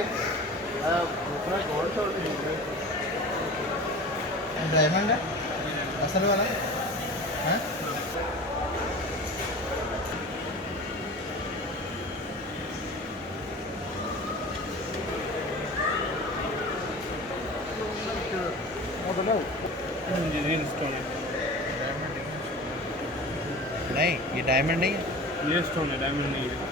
ये डायमंड है असल वाला है रियल स्टोन है। नहीं ये डायमंड नहीं है ये स्टोन है, डायमंड नहीं है।